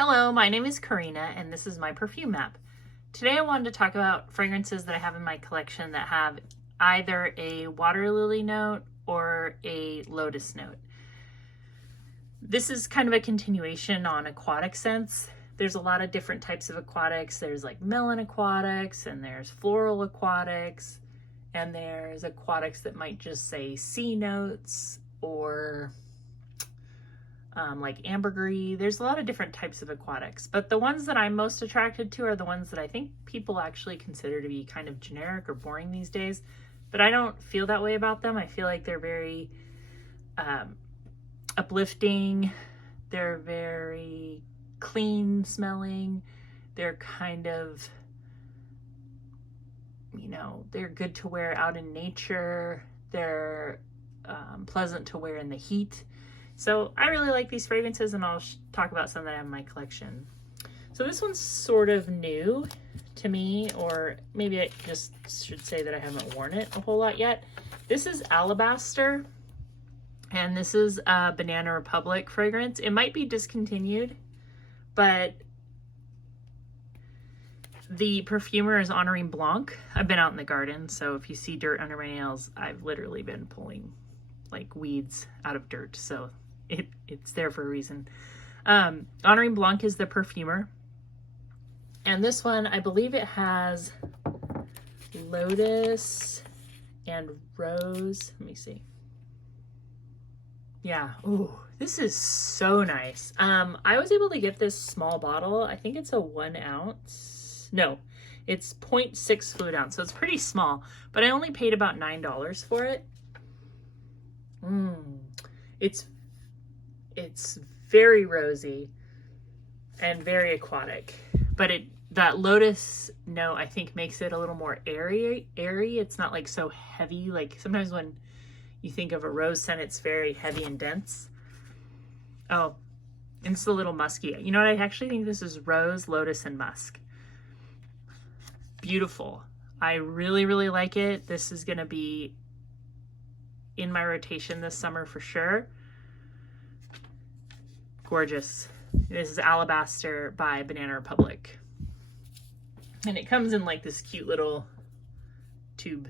Hello, my name is Karina and this is my perfume map. Today I wanted to talk about fragrances that I have in my collection that have either a water lily note or a lotus note. This is kind of a continuation on aquatic scents. There's a lot of different types of aquatics. There's like melon aquatics and there's floral aquatics and there's aquatics that might just say sea notes or like ambergris. There's a lot of different types of aquatics, but the ones that I'm most attracted to are the ones that I think people actually consider to be kind of generic or boring these days, but I don't feel that way about them. I feel like they're very uplifting. They're very clean smelling. They're kind of, they're good to wear out in nature. They're pleasant to wear in the heat. So I really like these fragrances, and I'll talk about some that I have in my collection. So this one's sort of new to me, or maybe I just should say that I haven't worn it a whole lot yet. This is Alabaster, and this is a Banana Republic fragrance. It might be discontinued, but the perfumer is Honorine Blanc. I've been out in the garden, so if you see dirt under my nails, I've literally been pulling like weeds out of dirt, so it's there for a reason. Honorine Blanc is the perfumer, and this one, I believe it has lotus and rose. Let me see. Yeah. Ooh, this is so nice. I was able to get this small bottle. I think it's a 1 ounce. No, it's 0.6 fluid ounce, so it's pretty small, but I only paid about $9 for it. It's very rosy and very aquatic, but that lotus note I think makes it a little more airy. It's not like so heavy. Like sometimes when you think of a rose scent, it's very heavy and dense. Oh, and it's a little musky. You know what? I actually think this is rose, lotus, and musk. Beautiful. I really, really like it. This is gonna be in my rotation this summer for sure. Gorgeous. This is Alabaster by Banana Republic. And it comes in like this cute little tube.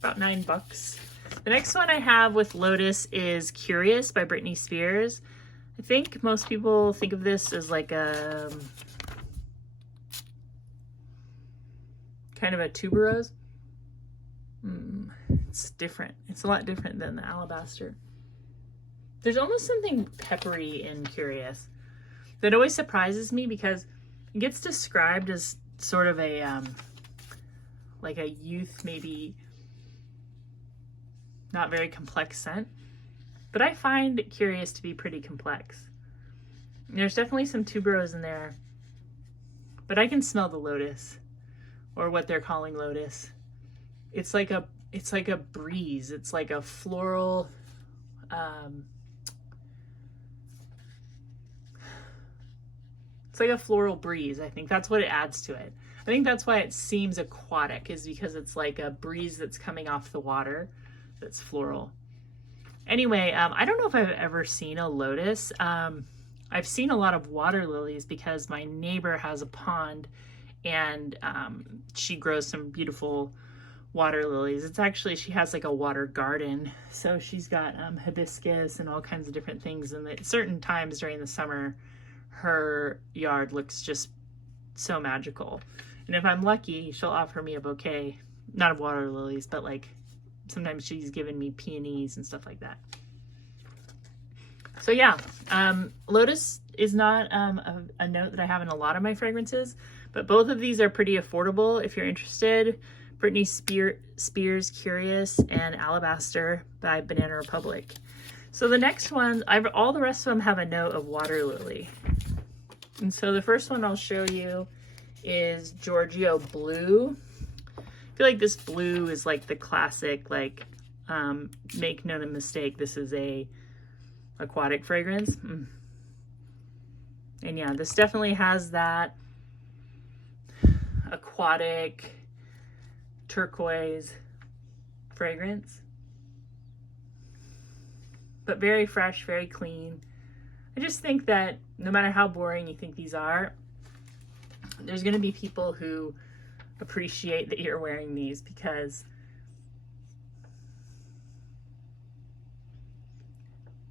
About $9. The next one I have with Lotus is Curious by Britney Spears. I think most people think of this as like a kind of a tuberose. It's different. It's a lot different than the Alabaster. There's almost something peppery in Curious that always surprises me because it gets described as sort of a like a youth, maybe not very complex scent, but I find Curious to be pretty complex. There's definitely some tuberose in there, but I can smell the lotus, or what they're calling lotus. It's like a breeze. It's like a floral, it's like a floral breeze. I think that's what it adds to it. I think that's why it seems aquatic, is because it's like a breeze that's coming off the water that's floral. Anyway, I don't know if I've ever seen a lotus. I've seen a lot of water lilies because my neighbor has a pond, and she grows some beautiful water lilies. It's actually, she has like a water garden, so she's got hibiscus and all kinds of different things, and at certain times during the summer her yard looks just so magical, and if I'm lucky she'll offer me a bouquet, not of water lilies, but like sometimes she's given me peonies and stuff like that. So yeah, Lotus is not a note that I have in a lot of my fragrances, but both of these are pretty affordable if you're interested. Britney Spears Curious and Alabaster by Banana Republic. So the next one, all the rest of them have a note of water lily. And so the first one I'll show you is Giorgio Blue. I feel like this blue is like the classic, like, make no mistake, this is a aquatic fragrance. And yeah, this definitely has that aquatic turquoise fragrance, but very fresh, very clean. just think that no matter how boring you think these are, there's going to be people who appreciate that you're wearing these because,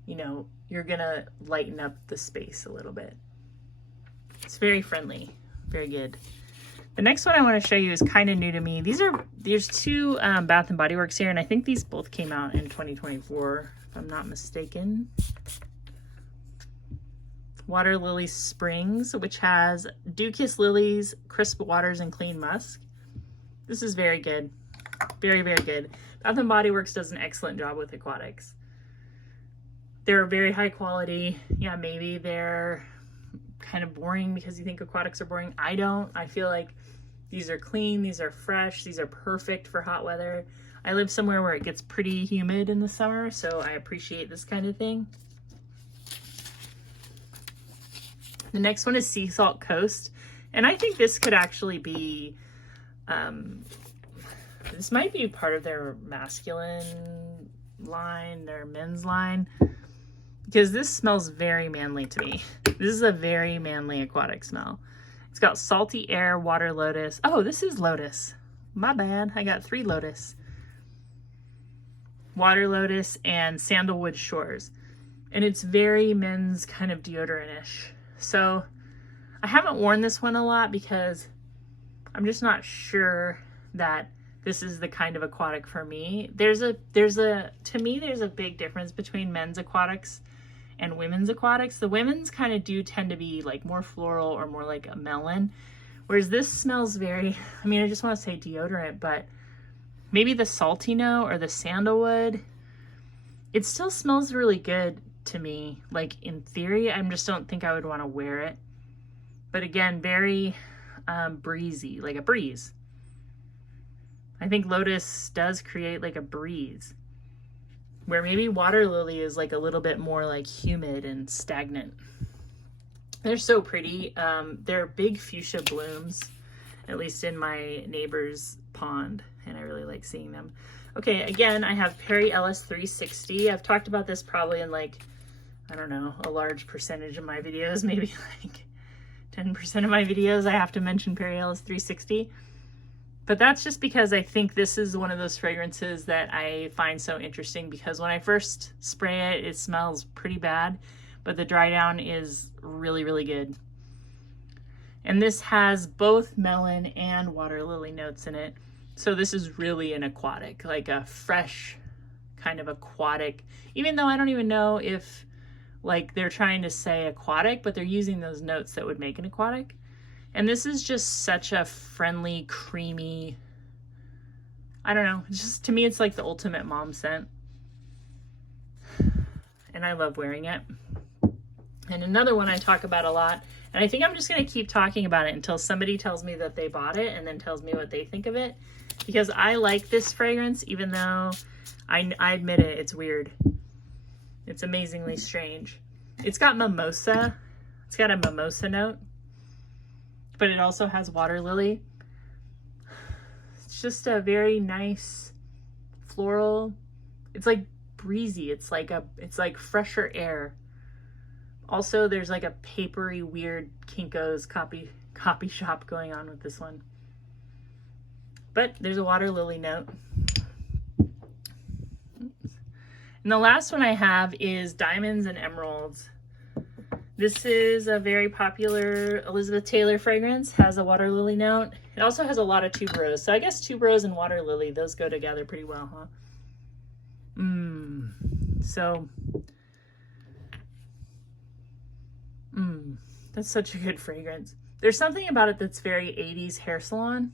you know, you're going to lighten up the space a little bit. It's very friendly, very good. The next one I want to show you is kind of new to me. There's two Bath & Body Works here, and I think these both came out in 2024, if I'm not mistaken. Water Lily Springs, which has Dew Kiss Lilies, Crisp Waters, and Clean Musk. This is very good. Very, very good. Bath & Body Works does an excellent job with aquatics. They're very high quality. Yeah, maybe they're kind of boring because you think aquatics are boring. I don't. I feel like these are clean, these are fresh, these are perfect for hot weather. I live somewhere where it gets pretty humid in the summer, so I appreciate this kind of thing. The next one is Sea Salt Coast, and I think this could actually be, this might be part of their masculine line, their men's line, because this smells very manly to me. This is a very manly aquatic smell. It's got Salty Air, Water Lotus. Oh, this is Lotus. My bad, I got 3 Lotus. Water Lotus and Sandalwood Shores. And it's very men's kind of deodorant-ish. So I haven't worn this one a lot because I'm just not sure that this is the kind of aquatic for me. To me, there's a big difference between men's aquatics and women's aquatics. The women's kind of do tend to be like more floral or more like a melon, whereas this smells very, I mean, I just want to say deodorant, but maybe the salty note or the sandalwood, it still smells really good to me. Like in theory, I just don't think I would want to wear it. But again, very breezy, like a breeze. I think Lotus does create like a breeze, where maybe Water Lily is like a little bit more like humid and stagnant. They're so pretty. They're big fuchsia blooms, at least in my neighbor's pond, and I really like seeing them. Okay, again, I have Perry Ellis 360. I've talked about this probably in like, I don't know, a large percentage of my videos, maybe like 10% of my videos I have to mention Perry Ellis 360. But that's just because I think this is one of those fragrances that I find so interesting, because when I first spray it, it smells pretty bad, but the dry down is really, really good. And this has both melon and water lily notes in it. So this is really an aquatic, like a fresh kind of aquatic, even though I don't even know if like they're trying to say aquatic, but they're using those notes that would make an aquatic. And this is just such a friendly, creamy, I don't know, it's just, to me, it's like the ultimate mom scent. And I love wearing it. And another one I talk about a lot, and I think I'm just going to keep talking about it until somebody tells me that they bought it and then tells me what they think of it. Because I like this fragrance, even though I admit it, it's weird. It's amazingly strange. It's got mimosa. It's got a mimosa note, but it also has water lily. It's just a very nice floral. It's like breezy. It's like fresher air. Also, there's like a papery, weird Kinko's copy shop going on with this one. But there's a water lily note. And the last one I have is Diamonds and Emeralds. This is a very popular Elizabeth Taylor fragrance, has a water lily note. It also has a lot of tuberose. So I guess tuberose and water lily, those go together pretty well, huh? That's such a good fragrance. There's something about it that's very 80s hair salon.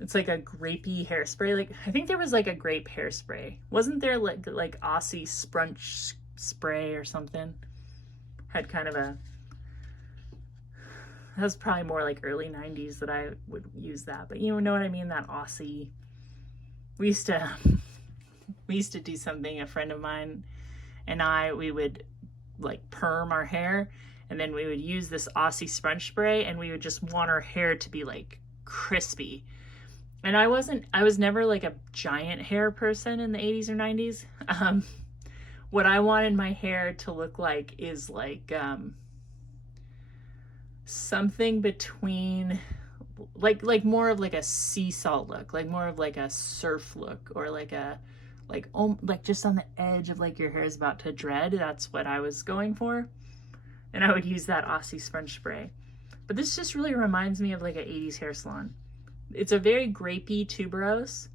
It's like a grapey hairspray. Like, I think there was like a grape hairspray. Wasn't there like Aussie Sprunch spray or something? Had kind of a, that was probably more like early 90s that I would use that. But you know what I mean? That Aussie. We used to do something, a friend of mine and we would like perm our hair, and then we would use this Aussie Sprunch spray, and we would just want our hair to be like crispy. And I was never like a giant hair person in the 80s or 90s. what I wanted my hair to look like is like something between like more of like a sea salt look, like more of like a surf look, or like a like just on the edge of like your hair is about to dread. That's what I was going for. And I would use that Aussie sponge spray. But this just really reminds me of like an 80s hair salon. It's a very grapey tuberose.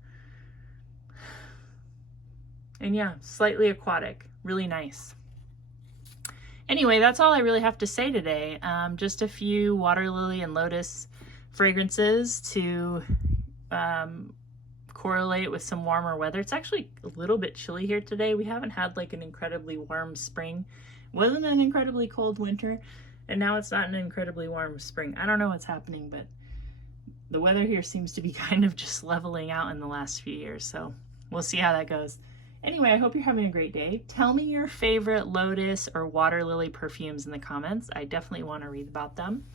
And yeah, slightly aquatic, really nice. Anyway, that's all I really have to say today. Just a few Water Lily and Lotus fragrances to correlate with some warmer weather. It's actually a little bit chilly here today. We haven't had like an incredibly warm spring. It wasn't an incredibly cold winter, and now it's not an incredibly warm spring. I don't know what's happening, but the weather here seems to be kind of just leveling out in the last few years, so we'll see how that goes. Anyway, I hope you're having a great day. Tell me your favorite Lotus or Water Lily perfumes in the comments. I definitely want to read about them.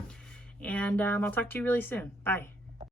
And I'll talk to you really soon. Bye.